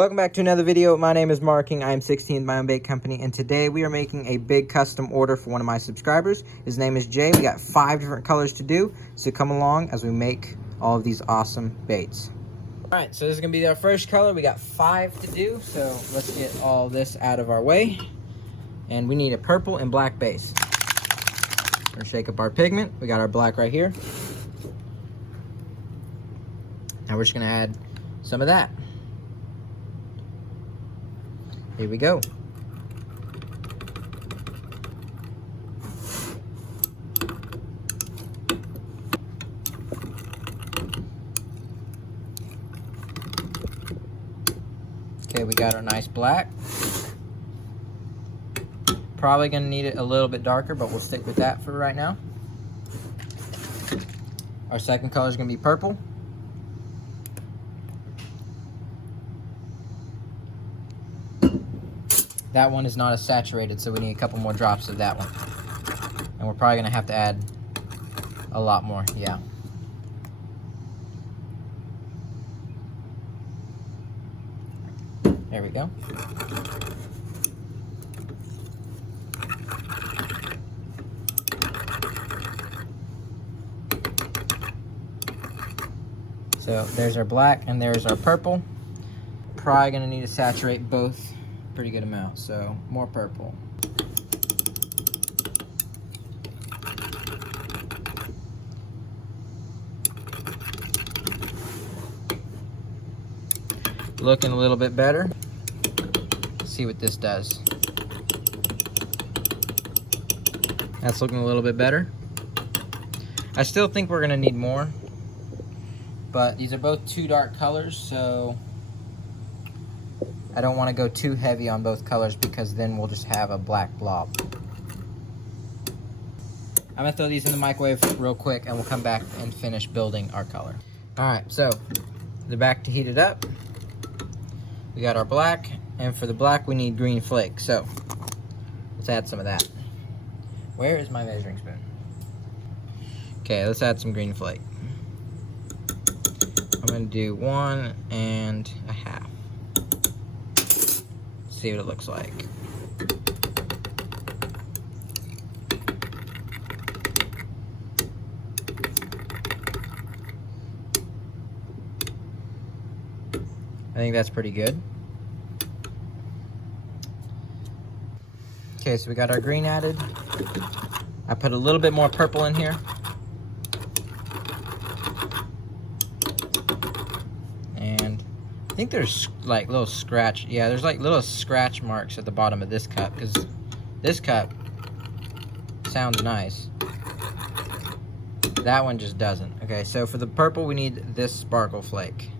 Welcome back to another video. My name is Marking. I am 16, my own bait company, and today we are making a big custom order for one of my subscribers. His name is Jay. We got 5 different colors to do, so come along as we make all of these awesome baits. Alright, so this is going to be our first color. We got 5 to do, so let's get all this out of our way. And we need a purple and black base. We're going to shake up our pigment. We got our black right here. Now we're just going to add some of that. Here we go. Okay, we got our nice black. Probably gonna need it a little bit darker, but we'll stick with that for right now. Our second color is gonna be purple. That one is not as saturated, so we need a couple more drops of that one. And we're probably gonna have to add a lot more, yeah. There we go. So there's our black and there's our purple. Probably gonna need to saturate both pretty good amount, so more purple. Looking a little bit better. Let's see what this does. That's looking a little bit better. I still think we're gonna need more, but these are both 2 dark colors, so I don't want to go too heavy on both colors because then we'll just have a black blob. I'm going to throw these in the microwave real quick and we'll come back and finish building our color. Alright, so they're back to heat it up. We got our black, and for the black we need green flake. So let's add some of that. Where is my measuring spoon? Okay, let's add some green flake. I'm going to do 1 1/2. See what it looks like. I think that's pretty good. Okay, so we got our green added. I put a little bit more purple in here. I think there's like little scratch, yeah, there's like little scratch marks at the bottom of this cup, because this cup sounds nice. That one just doesn't. Okay, so for the purple we need this sparkle flake.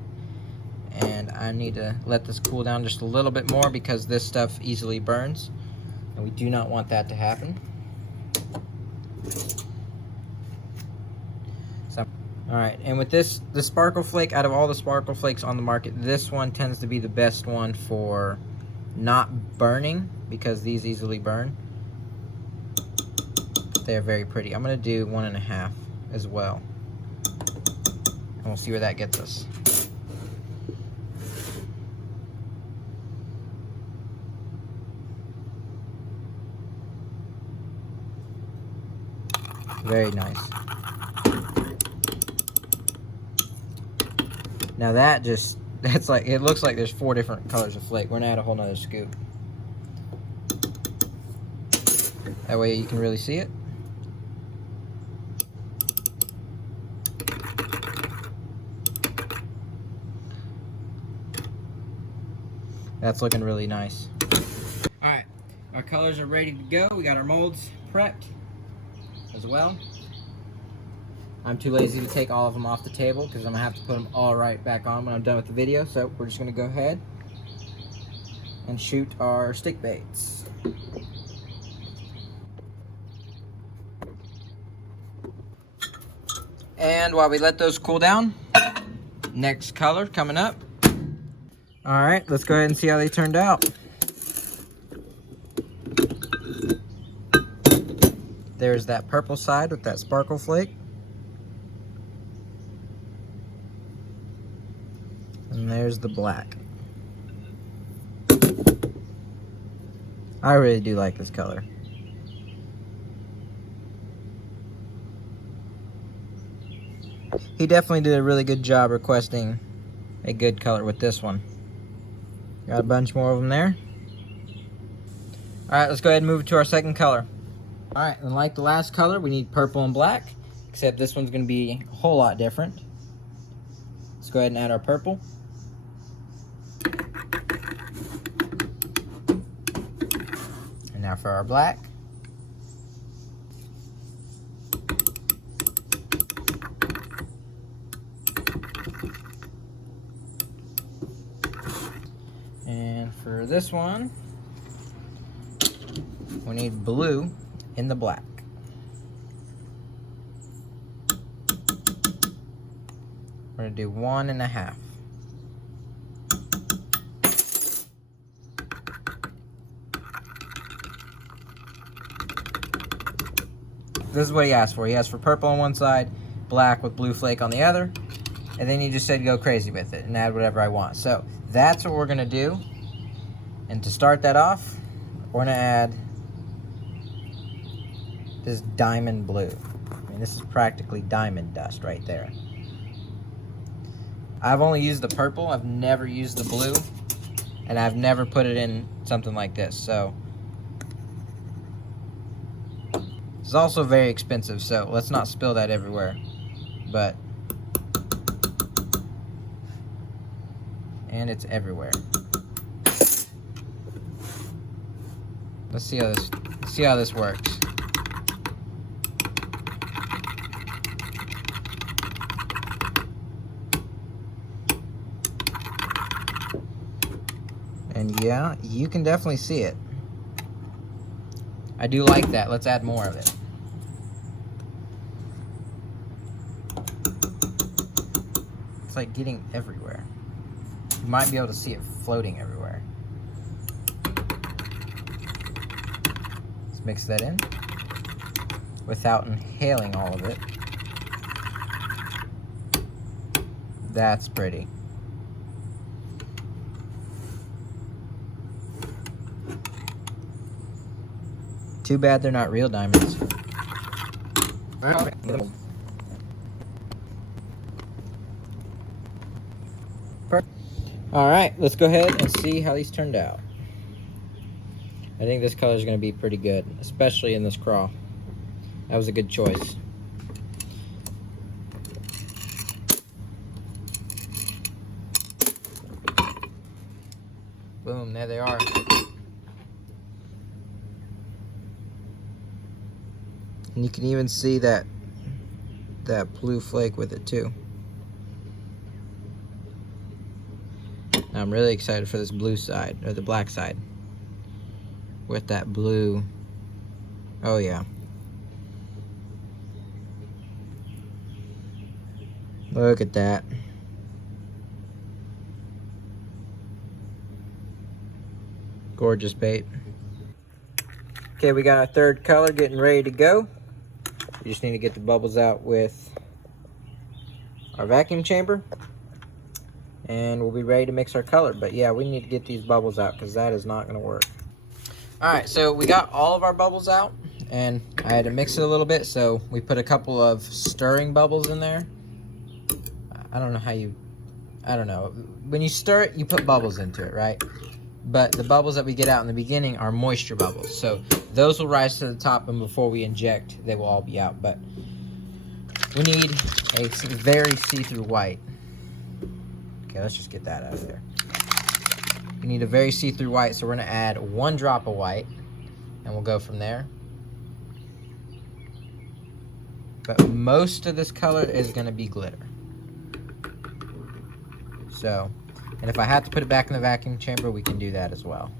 And I need to let this cool down just a little bit more because this stuff easily burns. And we do not want that to happen. Alright, and with this, the sparkle flake, out of all the sparkle flakes on the market, this one tends to be the best one for not burning, because these easily burn. They're very pretty. I'm going to do 1 1/2 as well. And we'll see where that gets us. Very nice. Now that's like, it looks like there's 4 different colors of flake. We're gonna add a whole nother scoop. That way you can really see it. That's looking really nice. Alright, our colors are ready to go. We got our molds prepped as well. I'm too lazy to take all of them off the table because I'm going to have to put them all right back on when I'm done with the video. So we're just going to go ahead and shoot our stick baits. And while we let those cool down, next color coming up. Alright, let's go ahead and see how they turned out. There's that purple side with that sparkle flake. And there's the black. I really do like this color. He definitely did a really good job requesting a good color with this one. Got a bunch more of them there. Alright, let's go ahead and move to our second color. Alright, and like the last color, we need purple and black, except this one's going to be a whole lot different. Let's go ahead and add our purple. And now for our black. And for this one, we need blue in the black. We're gonna do 1.5. This is what he asked for. He asked for purple on one side, black with blue flake on the other, and then he just said go crazy with it and add whatever I want. So that's what we're gonna do. And to start that off, we're gonna add this diamond blue. I mean, this is practically diamond dust right there. I've only used the purple, I've never used the blue, and I've never put it in something like this, so. It's also very expensive, so let's not spill that everywhere. But, and it's everywhere. Let's see how this works. And yeah, you can definitely see it. I do like that. Let's add more of it. It's like getting everywhere. You might be able to see it floating everywhere. Let's mix that in without inhaling all of it. That's pretty. Too bad they're not real diamonds. Alright, let's go ahead and see how these turned out. I think this color is going to be pretty good, especially in this craw. That was a good choice. Boom, there they are. And you can even see that blue flake with it too. Now I'm really excited for this blue side, or the black side. With that blue. Oh yeah. Look at that. Gorgeous bait. Okay, we got our third color getting ready to go. We just need to get the bubbles out with our vacuum chamber. And we'll be ready to mix our color. But yeah, we need to get these bubbles out because that is not going to work. Alright, so we got all of our bubbles out. And I had to mix it a little bit. So we put a couple of stirring bubbles in there. I don't know how you... I don't know. When you stir it, you put bubbles into it, right? But the bubbles that we get out in the beginning are moisture bubbles. So those will rise to the top, and before we inject, they will all be out. But we need a very see-through white. Okay, let's just get that out of there. We need a very see-through white, so we're going to add 1 drop of white, and we'll go from there. But most of this color is going to be glitter. So, and if I have to put it back in the vacuum chamber, we can do that as well,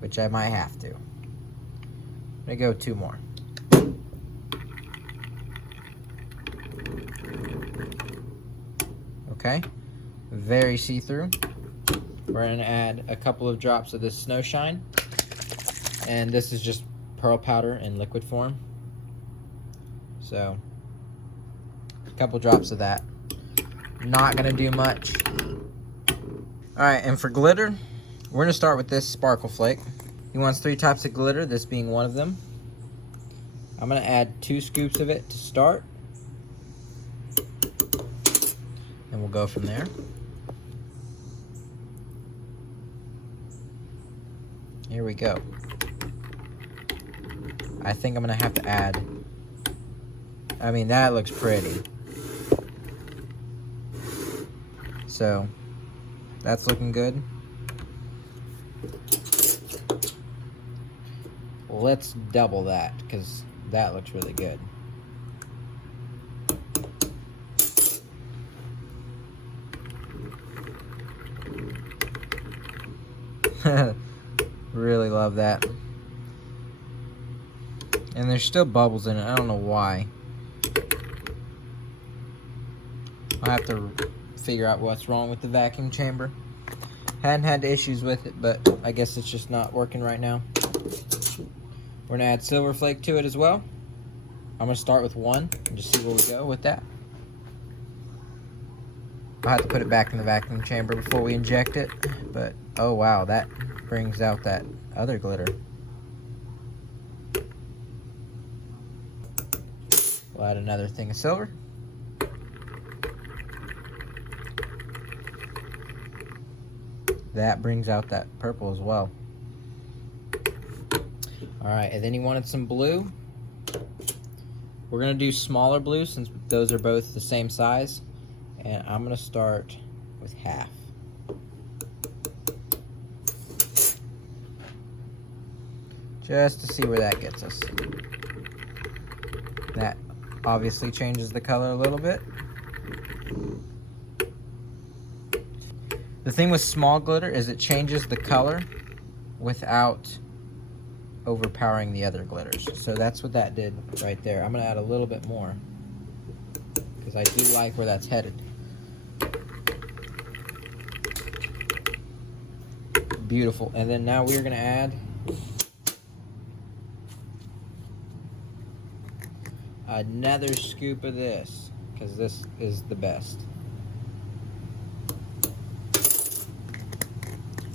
which I might have to. I'm going to go 2 more. Okay, very see-through. We're going to add a couple of drops of this Snow Shine, and this is just pearl powder in liquid form. So, a couple drops of that. Not going to do much. Alright, and for glitter, we're going to start with this sparkle flake. He wants 3 types of glitter, this being one of them. I'm gonna add 2 scoops of it to start. And we'll go from there. Here we go. I think I'm gonna have to add, I mean, that looks pretty. So, that's looking good. Let's double that, because that looks really good. Really love that. And there's still bubbles in it. I don't know why. I'll have to figure out what's wrong with the vacuum chamber. Hadn't had issues with it, but I guess it's just not working right now. We're gonna add silver flake to it as well. I'm gonna start with 1 and just see where we go with that. I'll have to put it back in the vacuum chamber before we inject it, but oh wow, that brings out that other glitter. We'll add another thing of silver. That brings out that purple as well. Alright, and then he wanted some blue. We're going to do smaller blue since those are both the same size. And I'm going to start with half. Just to see where that gets us. That obviously changes the color a little bit. The thing with small glitter is it changes the color without overpowering the other glitters. So that's what that did right there. I'm going to add a little bit more because I do like where that's headed. Beautiful. And then now we're going to add another scoop of this because this is the best.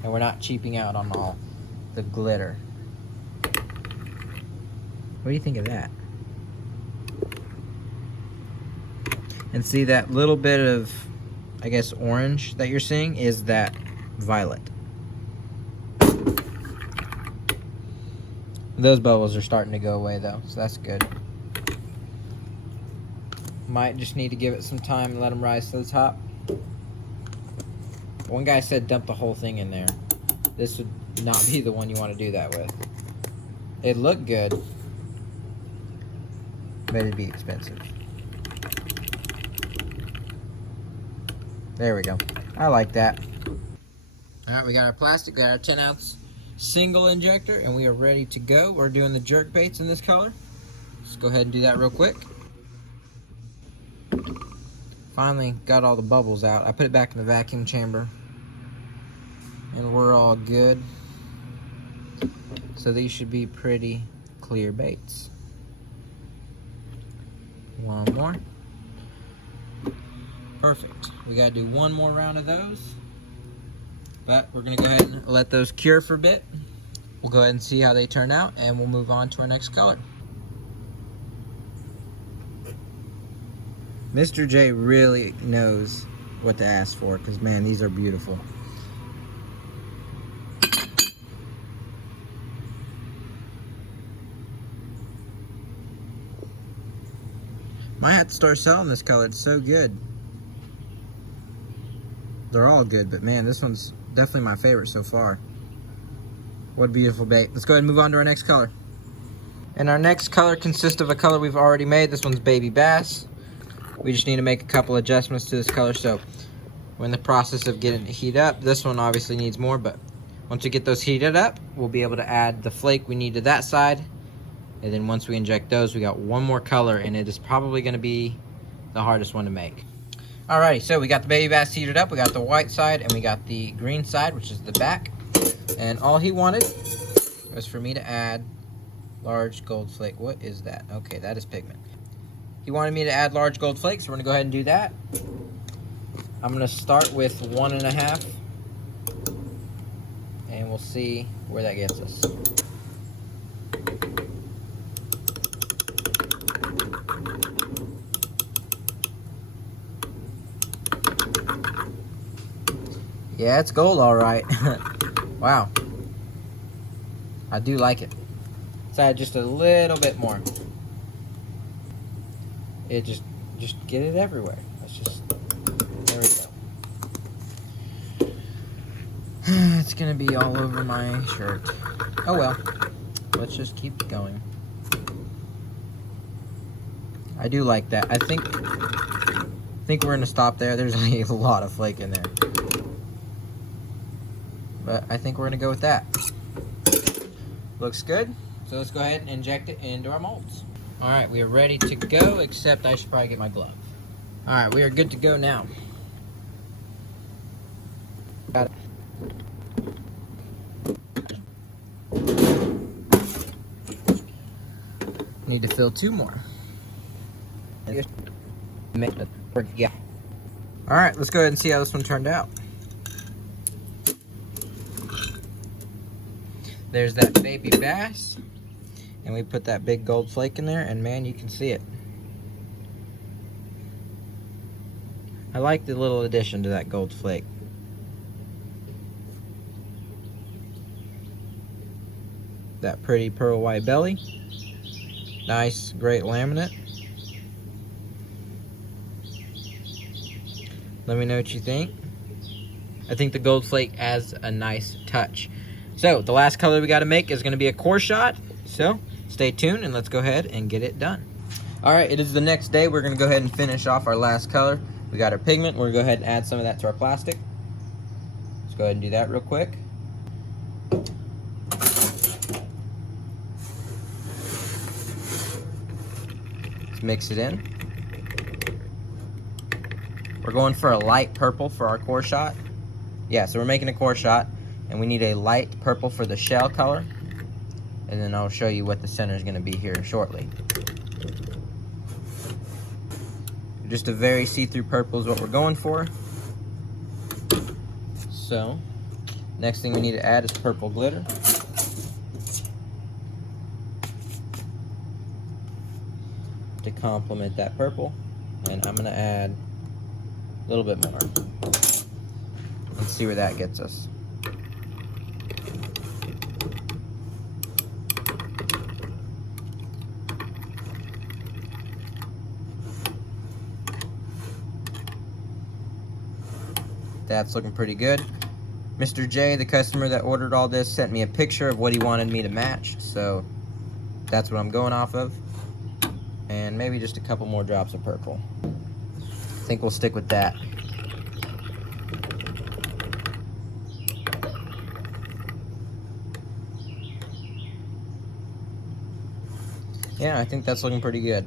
And we're not cheaping out on all the glitter. What do you think of that? And see that little bit of, I guess, orange that you're seeing is that violet. Those bubbles are starting to go away though, so that's good. Might just need to give it some time and let them rise to the top. One guy said dump the whole thing in there. This would not be the one you want to do that with. It looked good, but it'd be expensive. There we go. I like that. Alright, we got our plastic, got our 10-ounce single injector, and we are ready to go. We're doing the jerk baits in this color. Let's go ahead and do that real quick. Finally got all the bubbles out. I put it back in the vacuum chamber. And we're all good. So these should be pretty clear baits. One more. Perfect. We gotta do one more round of those. But we're gonna go ahead and let those cure for a bit. We'll go ahead and see how they turn out and we'll move on to our next color. Mr. J really knows what to ask for because, man, these are beautiful. Might have to start selling this color. It's so good. They're all good, but man, this one's definitely my favorite so far. What a beautiful bait. Let's go ahead and move on to our next color. And our next color consists of a color we've already made. This one's baby bass. We just need to make a couple adjustments to this color, so we're in the process of getting it heated up. This one obviously needs more, but once we get those heated up, we'll be able to add the flake we need to that side. And then once we inject those, we got one more color, and it is probably going to be the hardest one to make. Alrighty, so we got the baby bass heated up. We got the white side, and we got the green side, which is the back. And all he wanted was for me to add large gold flake. What is that? Okay, that is pigment. He wanted me to add large gold flakes, so we're going to go ahead and do that. I'm going to start with 1.5. and we'll see where that gets us. Yeah, it's gold all right. Wow. I do like it. Let's add just a little bit more. It just get it everywhere. Let's just, there we go. It's gonna be all over my shirt. Oh well, let's just keep going. I do like that. I think we're gonna stop there. There's a lot of flake in there. But I think we're gonna go with that. Looks good. So let's go ahead and inject it into our molds. All right, we are ready to go, except I should probably get my glove. All right, we are good to go now. Got it. Need to fill 2 more. Yeah. All right, let's go ahead and see how this one turned out. There's that baby bass, and we put that big gold flake in there, and man, you can see it. I like the little addition to that gold flake. That pretty pearl white belly. Nice, great laminate. Let me know what you think. I think the gold flake adds a nice touch. So the last color we got to make is going to be a core shot. So stay tuned and let's go ahead and get it done. All right, it is the next day. We're going to go ahead and finish off our last color. We got our pigment. We're going to go ahead and add some of that to our plastic. Let's go ahead and do that real quick. Let's mix it in. We're going for a light purple for our core shot. Yeah, so we're making a core shot, and we need a light purple for the shell color. And then I'll show you what the center is going to be here shortly. Just a very see-through purple is what we're going for. So, next thing we need to add is purple glitter. To complement that purple. And I'm going to add a little bit more. Let's see where that gets us. That's looking pretty good. Mr. J, the customer that ordered all this, sent me a picture of what he wanted me to match, so that's what I'm going off of. And maybe just a couple more drops of purple. I think we'll stick with that. Yeah, I think that's looking pretty good.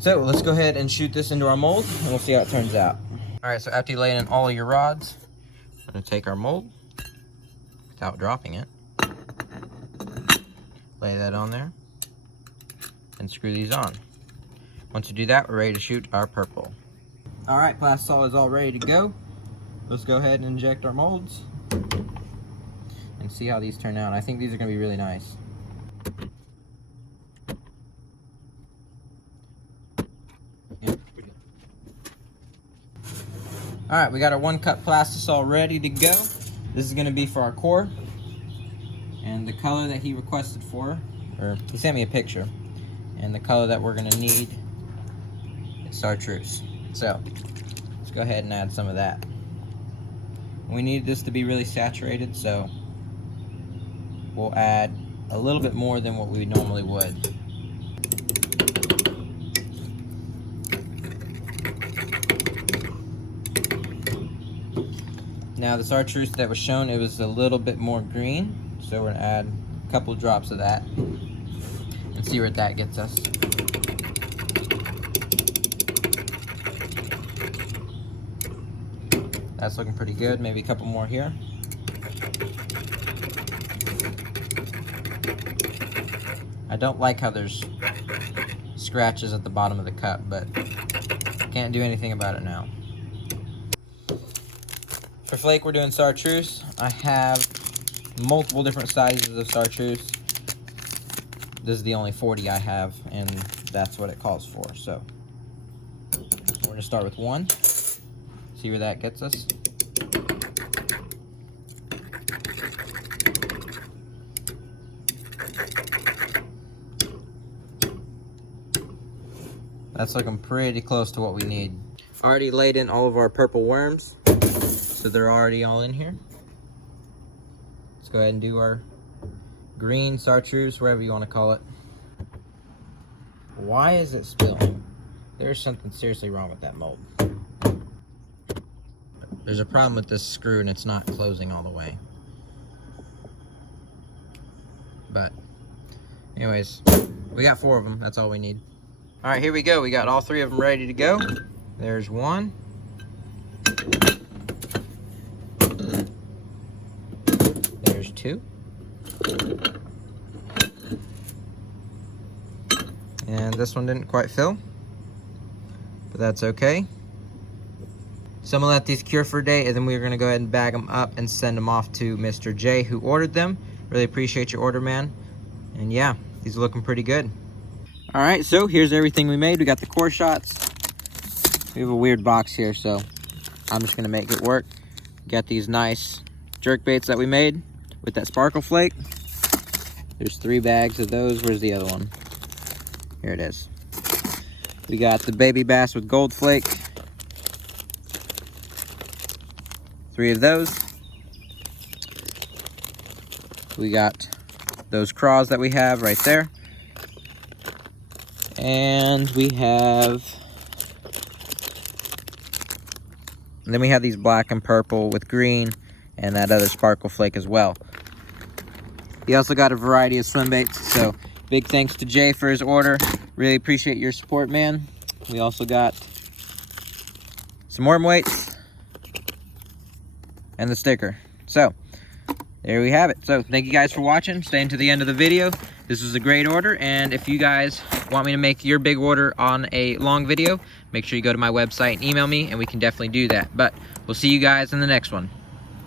So let's go ahead and shoot this into our mold, and we'll see how it turns out. All right, so after you lay in all of your rods, we're gonna take our mold without dropping it. Lay that on there and screw these on. Once you do that, we're ready to shoot our purple. All right, plastisol is all ready to go. Let's go ahead and inject our molds and see how these turn out. I think these are gonna be really nice. All right, we got our 1 cup plastisol ready to go. This is gonna be for our core. And the color that he requested for, or he sent me a picture, and the color that we're gonna need is chartreuse. So, let's go ahead and add some of that. We need this to be really saturated, so we'll add a little bit more than what we normally would. Now the chartreuse that was shown, it was a little bit more green, so we're gonna add a couple drops of that and see where that gets us. That's looking pretty good. Maybe a couple more here. I don't like how there's scratches at the bottom of the cup, but can't do anything about it now. For flake, we're doing chartreuse. I have multiple different sizes of chartreuse. This is the only 40 I have, and that's what it calls for. So we're gonna start with one, see where that gets us. That's looking pretty close to what we need. Already laid in all of our purple worms, so they're already all in here. Let's go ahead and do our green chartreuse, whatever you want to call it. Why is it spilling? There's something seriously wrong with that mold. There's a problem with this screw and it's not closing all the way. But anyways, we got 4 of them. That's all we need. All right, here we go. We got all 3 of them ready to go. There's one. There's 2. And this one didn't quite fill, but that's okay. So I'm gonna let these cure for a day, and then we're gonna go ahead and bag them up and send them off to Mr. J, who ordered them. Really appreciate your order, man. And yeah, these are looking pretty good. All right, so here's everything we made. We got the core shots. We have a weird box here, so I'm just gonna make it work. Got these nice jerk baits that we made with that sparkle flake. There's 3 bags of those. Where's the other one? Here it is. We got the baby bass with gold flake. 3 of those. We got those craws that we have right there. And then we have these black and purple with green and that other sparkle flake as well. He also got a variety of swim baits, so big thanks to Jay for his order. Really appreciate your support, man. We also got some worm weights and the sticker. So there we have it. So thank you guys for watching, staying to the end of the video. This was a great order, and if you guys want me to make your big order on a long video, make sure you go to my website and email me, and we can definitely do that. But we'll see you guys in the next one.